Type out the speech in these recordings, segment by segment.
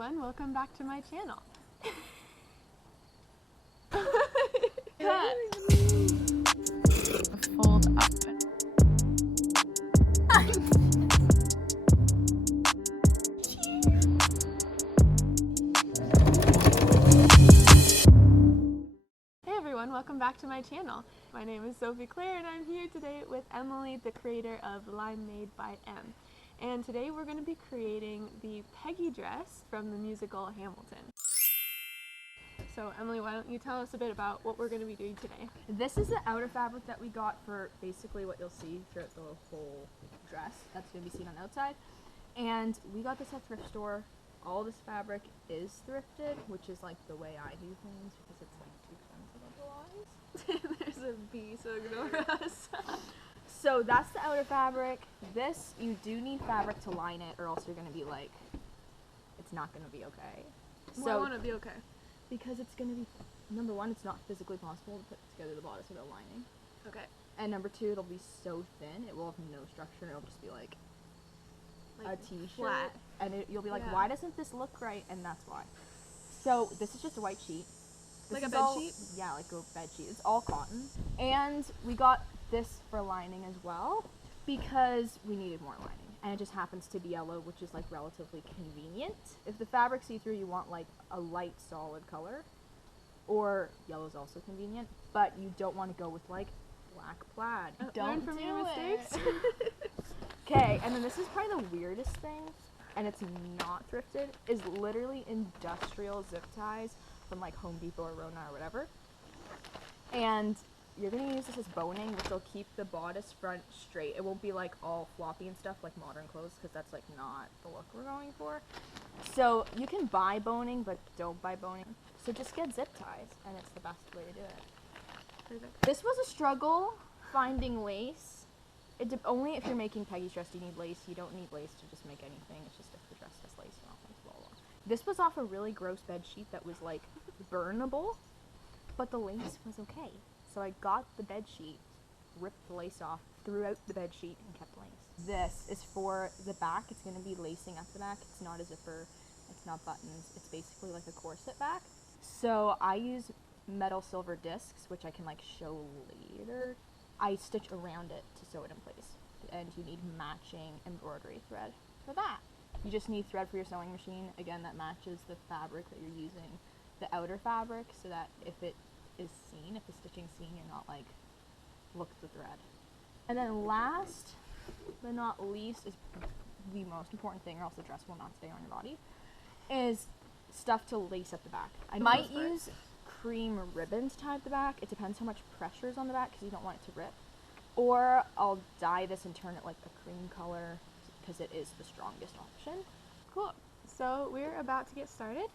everyone, welcome back to my channel. Fold up. Hey everyone, welcome back to my channel. My name is Sophie Claire and I'm here today with Emily, the creator of Line Made by M. And today we're going to be creating the Peggy dress from the musical Hamilton. So Emily, why don't you tell us a bit about what we're going to be doing today? This is the outer fabric that we got for basically what you'll see throughout the whole dress. That's going to be seen on the outside. And we got this at thrift store. All this fabric is thrifted, which is like the way I do things because it's like too expensive otherwise. There's a bee, so ignore us. So that's the outer fabric. This, you do need fabric to line it or else you're going to be like, it's not going to be okay. Why won't it be okay? Because it's going to be, number one, it's not physically possible to put together the bodice without lining. Okay. And number two, it'll be so thin, it will have no structure, and it'll just be like a t-shirt. Flat. And you'll be like, Yeah. why doesn't this look right? And that's why. So this is just a white sheet. Like a bed sheet? Yeah, like a bed sheet. It's all cotton. And we got this for lining as well because we needed more lining. And it just happens to be yellow, which is like relatively convenient. If the fabric's see-through, you want like a light solid color, or yellow's also convenient, but you don't want to go with like black plaid. Learn Don't from do your mistakes. Okay, and then this is probably the weirdest thing, and it's not thrifted, is literally industrial zip ties from like Home Depot or Rona or whatever. And you're going to use this as boning, which will keep the bodice front straight. It won't be like all floppy and stuff like modern clothes, because that's like not the look we're going for. So you can buy boning, but don't buy boning. So just get zip ties, and it's the best way to do it. Perfect. This was a struggle finding lace. Only if you're making Peggy's dress do you need lace. You don't need lace to just make anything. It's just if the dress has lace, you're not going to blah, blah. This was off a really gross bed sheet that was like burnable, but the lace was okay. So I got the bed sheet, ripped the lace off, threw out the bed sheet, and kept the lace. This is for the back. It's going to be lacing at the back. It's not a zipper. It's not buttons. It's basically like a corset back. So I use metal silver discs, which I can like show later. I stitch around it to sew it in place. And you need matching embroidery thread for that. You just need thread for your sewing machine, again, that matches the fabric that you're using, the outer fabric, so that if it is seen, if the stitching's seen, you're not like, look at the thread. And then last but not least is the most important thing, or else the dress will not stay on your body, is stuff to lace up the back. I might use cream ribbon to tie up the back. It depends how much pressure is on the back because you don't want it to rip. Or I'll dye this and turn it like a cream color because it is the strongest option. Cool. So we're about to get started.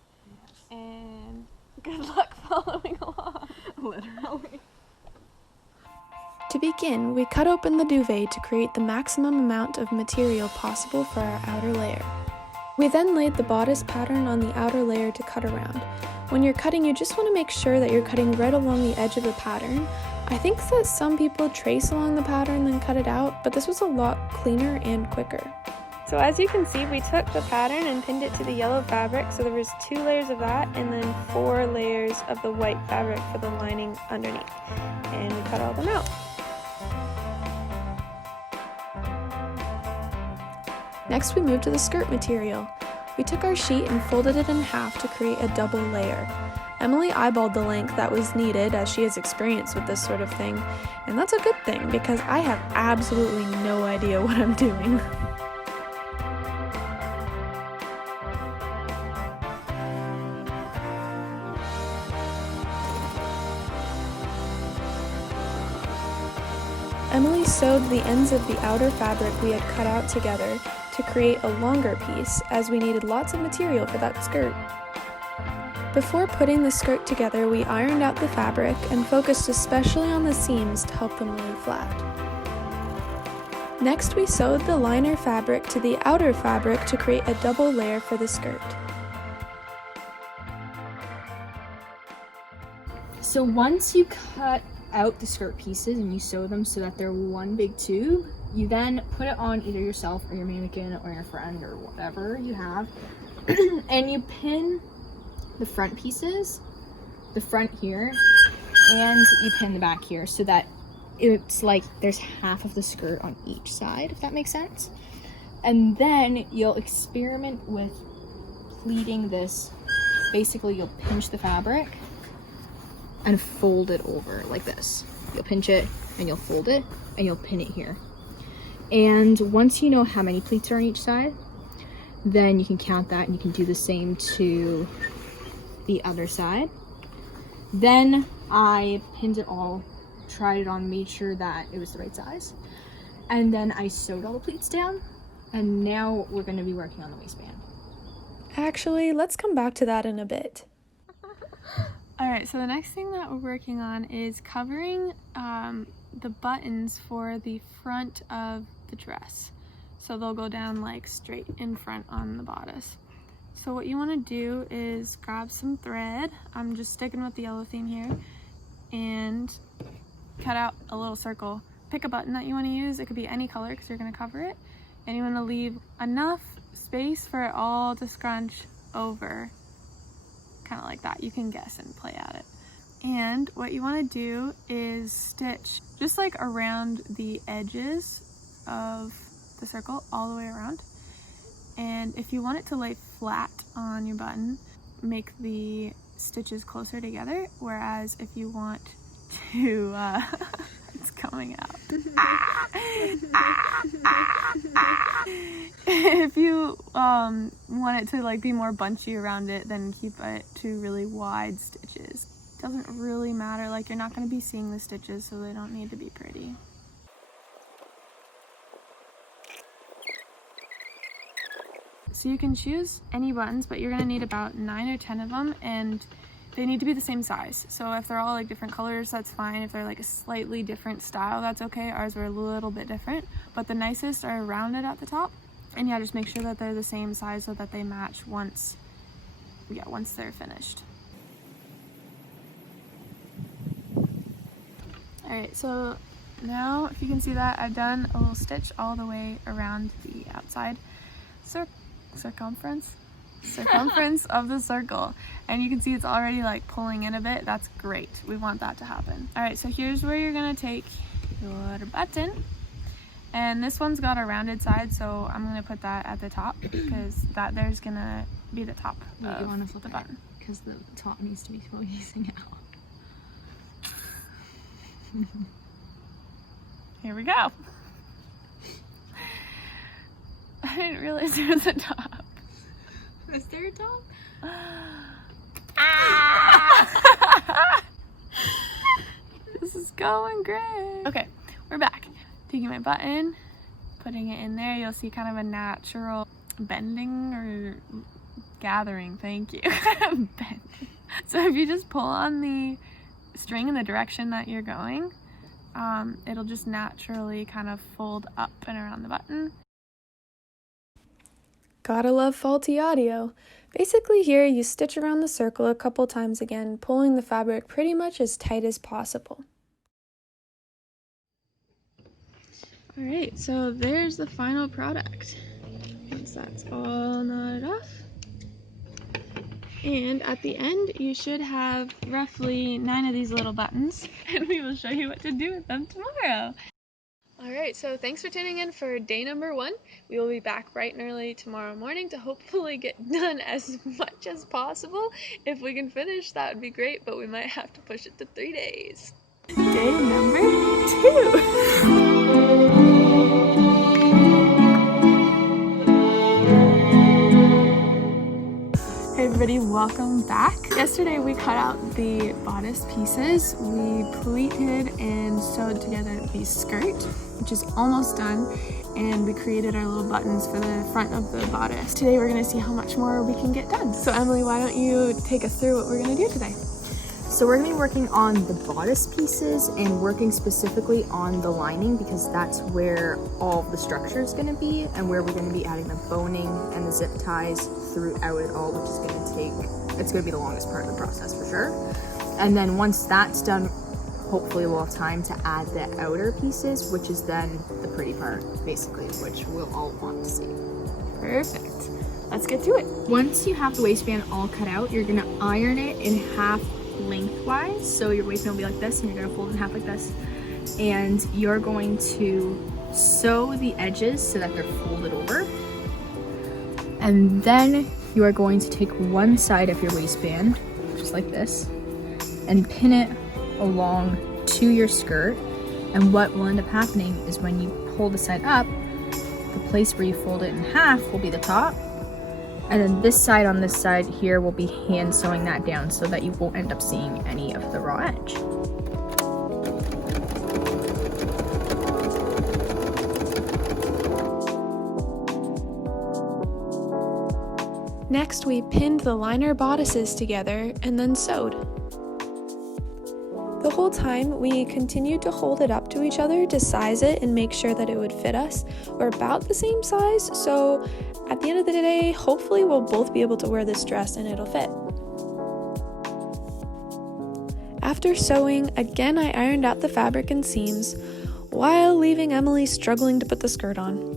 Yes. And good luck following along. Literally. To begin, we cut open the duvet to create the maximum amount of material possible for our outer layer. We then laid the bodice pattern on the outer layer to cut around. When you're cutting, you just want to make sure that you're cutting right along the edge of the pattern. I think that some people trace along the pattern then cut it out, but this was a lot cleaner and quicker. So as you can see, we took the pattern and pinned it to the yellow fabric, so there was 2 layers of that and then 4 layers of the white fabric for the lining underneath. And we cut all them out. Next, we moved to the skirt material. We took our sheet and folded it in half to create a double layer. Emily eyeballed the length that was needed as she has experience with this sort of thing, and that's a good thing because I have absolutely no idea what I'm doing. Emily sewed the ends of the outer fabric we had cut out together to create a longer piece, as we needed lots of material for that skirt. Before putting the skirt together, we ironed out the fabric and focused especially on the seams to help them lay flat. Next, we sewed the liner fabric to the outer fabric to create a double layer for the skirt. So once you cut out the skirt pieces and you sew them so that they're one big tube, you then put it on either yourself or your mannequin or your friend or whatever you have, And you pin the front pieces, the front here, and you pin the back here so that it's like there's half of the skirt on each side, if that makes sense. And then you'll experiment with pleating this. Basically, you'll pinch the fabric and fold it over like this. You'll pinch it and you'll fold it and you'll pin it here. And once you know how many pleats are on each side, then you can count that and you can do the same to the other side. Then I pinned it all, tried it on, made sure that it was the right size. And then I sewed all the pleats down. And now we're going to be working on the waistband. Actually, let's come back to that in a bit. Alright, so the next thing that we're working on is covering the buttons for the front of the dress. So they'll go down like straight in front on the bodice. So what you want to do is grab some thread. I'm just sticking with the yellow theme here. And cut out a little circle. Pick a button that you want to use. It could be any color because you're going to cover it. And you want to leave enough space for it all to scrunch over. Kind of like that. You can guess and play at it. And what you want to do is stitch just like around the edges of the circle all the way around. And if you want it to lay flat on your button, make the stitches closer together. Whereas if you want to, it's coming out. If you want it to like be more bunchy around it, then keep it to really wide stitches. Doesn't really matter, like you're not going to be seeing the stitches, so they don't need to be pretty. So you can choose any buttons, but you're going to need about 9 or 10 of them, and they need to be the same size. So if they're all like different colors, that's fine. If they're like a slightly different style, that's okay. Ours were a little bit different, but the nicest are rounded at the top. And yeah, just make sure that they're the same size so that they match once they're finished. Alright, so now if you can see that, I've done a little stitch all the way around the outside circumference of the circle, and you can see it's already like pulling in a bit. That's great. We want that to happen. Alright, so here's where you're gonna take your button, and this one's got a rounded side, so I'm gonna put that at the top because there's gonna be the top of you want to flip the button because the top needs to be facing out. Here we go. I didn't realize there was a top. Is there a top? This is going great. Okay, we're back. Taking my button, putting it in there. You'll see kind of a natural bending or gathering. Thank you. Bending. So if you just pull on the string in the direction that you're going, it'll just naturally kind of fold up and around the button. Gotta love faulty audio. Basically here you stitch around the circle a couple times again, pulling the fabric pretty much as tight as possible. Alright, so there's the final product. Once that's all knotted off. And at the end, you should have roughly 9 of these little buttons, and we will show you what to do with them tomorrow. Alright, so thanks for tuning in for day number 1. We will be back bright and early tomorrow morning to hopefully get done as much as possible. If we can finish, that would be great, but we might have to push it to 3 days. Day number 2! Hey everybody, welcome back. Yesterday we cut out the bodice pieces. We pleated and sewed together the skirt, which is almost done, and we created our little buttons for the front of the bodice. Today we're gonna see how much more we can get done. So Emily, why don't you take us through what we're gonna do today? So we're going to be working on the bodice pieces and working specifically on the lining because that's where all of the structure is going to be and where we're going to be adding the boning and the zip ties throughout it all, which is going to it's going to be the longest part of the process for sure. And then once that's done, hopefully we'll have time to add the outer pieces, which is then the pretty part, basically, which we'll all want to see. Perfect. let's get to it. Once you have the waistband all cut out, you're gonna iron it in half lengthwise. So your waistband will be like this, and you're gonna fold it in half like this. And you're going to sew the edges so that they're folded over. And then you are going to take one side of your waistband, just like this, and pin it along to your skirt. And what will end up happening is when you pull the side up, the place where you fold it in half will be the top. And then this side on this side here will be hand sewing that down so that you won't end up seeing any of the raw edge. Next, we pinned the liner bodices together and then sewed. The whole time, we continued to hold it up to each other to size it and make sure that it would fit us. We're about the same size, so at the end of the day, hopefully we'll both be able to wear this dress and it'll fit. After sewing, again I ironed out the fabric and seams, while leaving Emily struggling to put the skirt on.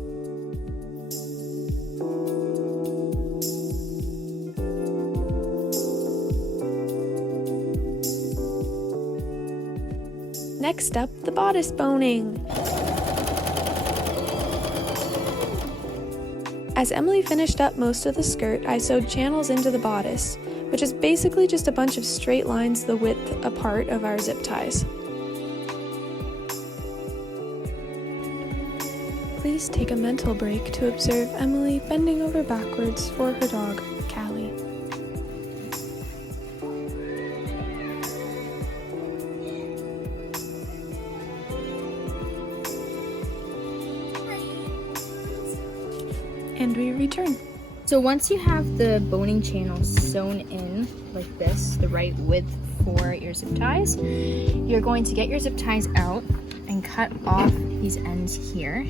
Next up, the bodice boning. As Emily finished up most of the skirt, I sewed channels into the bodice, which is basically just a bunch of straight lines the width apart of our zip ties. Please take a mental break to observe Emily bending over backwards for her dog, Callie. And we return. So once you have the boning channels sewn in like this, the right width for your zip ties, you're going to get your zip ties out and cut off these ends here.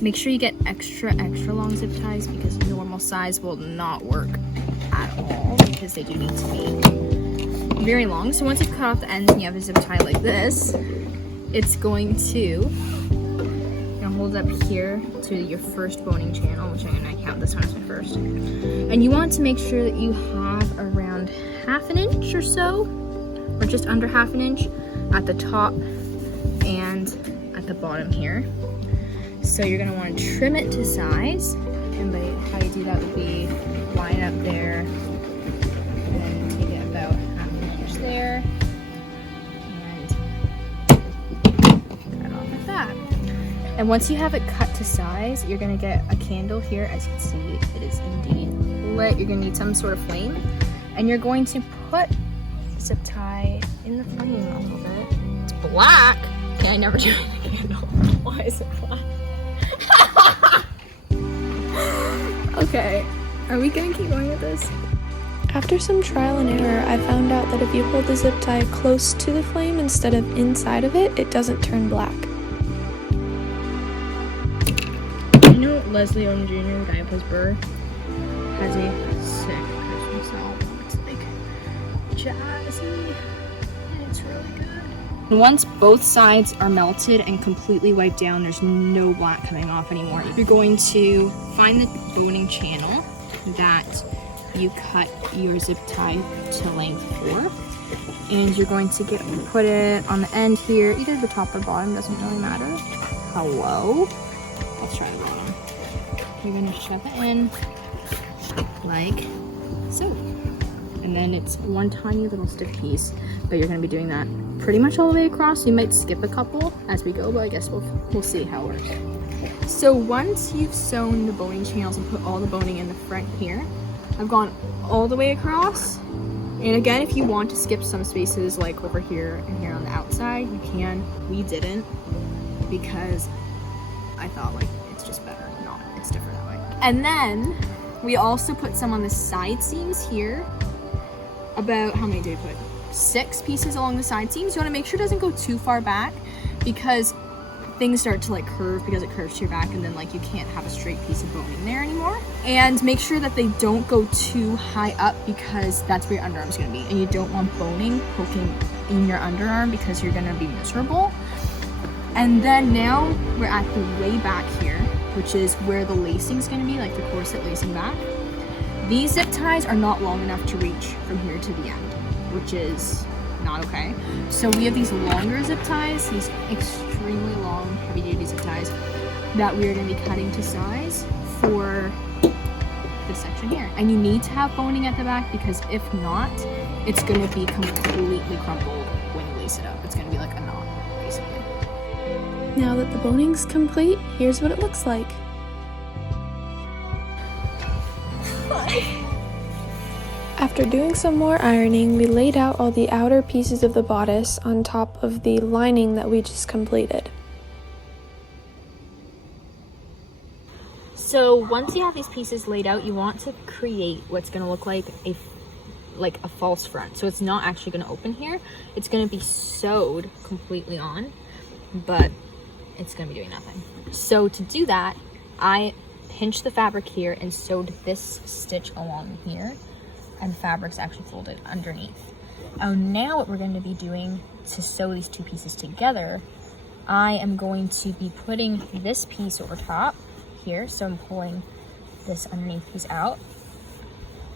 Make sure you get extra long zip ties because normal size will not work at all because they do need to be very long. So once you've cut off the ends and you have a zip tie like this, it's going to hold up here to your first boning channel, which I'm going to count this one as my first. And you want to make sure that you have around 1/2 inch or so, or just under 1/2 inch at the top and at the bottom here. So you're going to want to trim it to size, and by how you do that would be line up there, and then take it about 1/2 inch there, and cut off like that. And once you have it cut to size, you're gonna get a candle here. As you can see, it is indeed lit. You're gonna need some sort of flame. And you're going to put the zip tie in the flame a little bit. It's black. Okay, I never do a candle. Why is it black? Okay, are we gonna keep going with this? After some trial and error, I found out that if you hold the zip tie close to the flame instead of inside of it, it doesn't turn black. You know Leslie Odom Jr., the guy who plays Burr, has a sick Christmas album. It's like jazzy, and it's really good. Once both sides are melted and completely wiped down, there's no black coming off anymore. You're going to find the boning channel that you cut your zip tie to length for, and you're going to put it on the end here, either the top or bottom, doesn't really matter. Hello? Let's try the bottom. You're gonna shove it in like so. And then it's one tiny little stiff piece, but you're gonna be doing that pretty much all the way across. You might skip a couple as we go, but I guess we'll see how it works. So once you've sewn the boning channels and put all the boning in the front here, I've gone all the way across. And again, if you want to skip some spaces like over here and here on the outside, you can. We didn't, because I thought like it's just better not, it's different that way. And then we also put some on the side seams here. About, how many did we put? 6 pieces along the side seams. You want to make sure it doesn't go too far back, because things start to like curve because it curves to your back, and then like you can't have a straight piece of boning there anymore. And make sure that they don't go too high up, because that's where your underarm is going to be, and you don't want boning poking in your underarm because you're going to be miserable. And then now we're at the way back here, which is where the lacing is going to be, like the corset lacing back. These zip ties are not long enough to reach from here to the end, which is not okay. So we have these longer zip ties, these extremely long, heavy-duty zip ties that we're going to be cutting to size for this section here. And you need to have boning at the back, because if not, it's going to be completely crumpled when you lace it up. It's going to be like a knot, basically. Now that the boning's complete, here's what it looks like. After doing some more ironing, we laid out all the outer pieces of the bodice on top of the lining that we just completed. So once you have these pieces laid out, you want to create what's going to look like a false front. So it's not actually going to open here. It's going to be sewed completely on, but it's going to be doing nothing. So to do that, I pinched the fabric here and sewed this stitch along here, and the fabric's actually folded underneath. Now what we're going to be doing to sew these two pieces together, I am going to be putting this piece over top here. So I'm pulling this underneath piece out,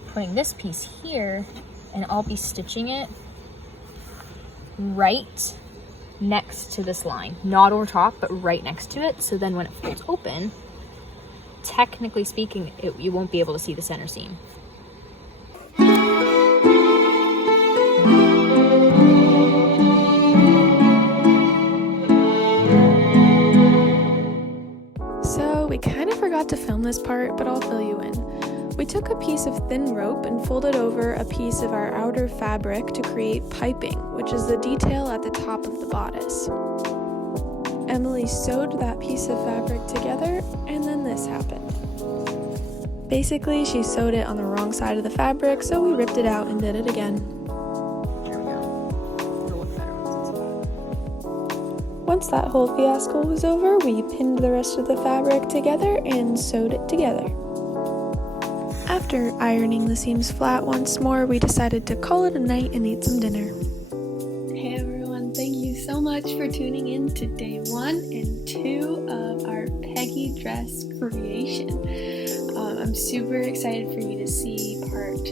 putting this piece here, and I'll be stitching it right next to this line. Not over top, but right next to it. So then when it folds open, technically speaking, you won't be able to see the center seam. So we kind of forgot to film this part, but I'll fill you in. We took a piece of thin rope and folded over a piece of our outer fabric to create piping, which is the detail at the top of the bodice. Emily sewed that piece of fabric together, and then this happened. Basically, she sewed it on the wrong side of the fabric, so we ripped it out and did it again. There we go. It'll look better once it's flat. Once that whole fiasco was over, we pinned the rest of the fabric together and sewed it together. After ironing the seams flat once more, we decided to call it a night and eat some dinner. Hey everyone, thank you so much for tuning in to day 1 and 2 of our Peggy dress creation. I'm super excited for you to see part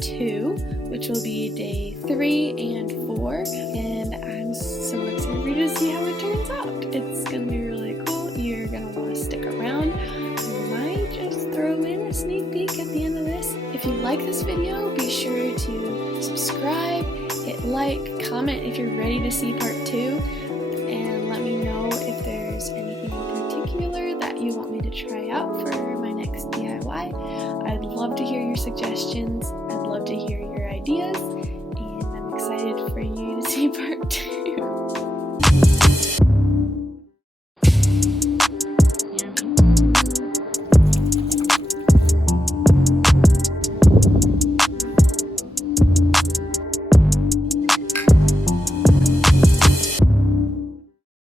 2, which will be day 3 and 4, and I'm so excited for you to see how it turns out. It's going to be really cool. You're going to want to stick around. I might just throw in a sneak peek at the end of this. If you like this video, be sure to subscribe, hit like, comment if you're ready to see part 2, and let me know if there's anything in particular that you want me to try out for my next DIY. I'd love to hear your suggestions. I'd love to hear